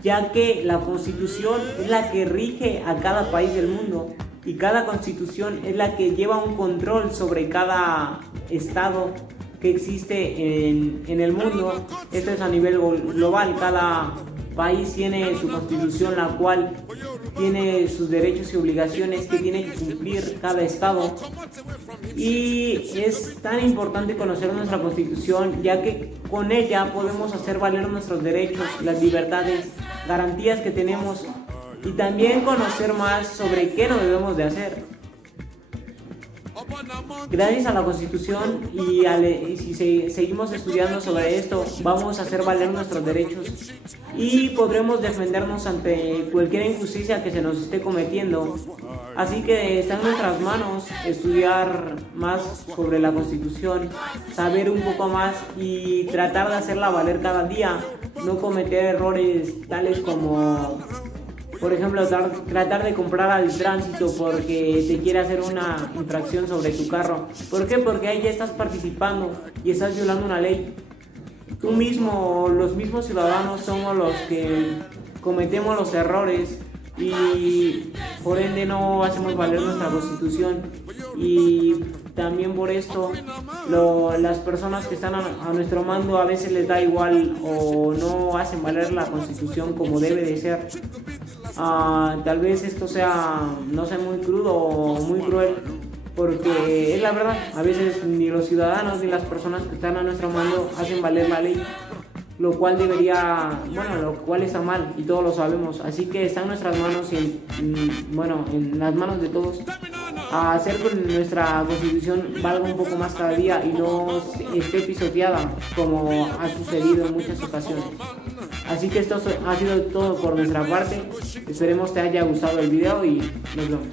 ya que la Constitución es la que rige a cada país del mundo y cada Constitución es la que lleva un control sobre cada estado que existe en el mundo. Esto es a nivel global. Cada país tiene su Constitución, la cual tiene sus derechos y obligaciones que tiene que cumplir cada estado. Y es tan importante conocer nuestra Constitución, ya que con ella podemos hacer valer nuestros derechos, las libertades, garantías que tenemos, y también conocer más sobre qué no debemos de hacer. Gracias a la Constitución y si seguimos estudiando sobre esto, vamos a hacer valer nuestros derechos y podremos defendernos ante cualquier injusticia que se nos esté cometiendo. Así que está en nuestras manos estudiar más sobre la Constitución, saber un poco más y tratar de hacerla valer cada día, no cometer errores tales como, por ejemplo, tratar de comprar al tránsito porque te quiere hacer una infracción sobre tu carro. ¿Por qué? Porque ahí ya estás participando y estás violando una ley. Tú mismo, los mismos ciudadanos somos los que cometemos los errores y por ende no hacemos valer nuestra Constitución. Y también por esto las personas que están a nuestro mando a veces les da igual o no hacen valer la Constitución como debe de ser. Tal vez esto sea, no sé, muy crudo o muy cruel, porque es la verdad, a veces ni los ciudadanos ni las personas que están a nuestro mando hacen valer la ley, lo cual lo cual está mal y todos lo sabemos. Así que está en nuestras manos y en las manos de todos a hacer que nuestra Constitución valga un poco más cada día y no esté pisoteada como ha sucedido en muchas ocasiones. Así que esto ha sido todo por nuestra parte. Esperemos te haya gustado el video y nos vemos.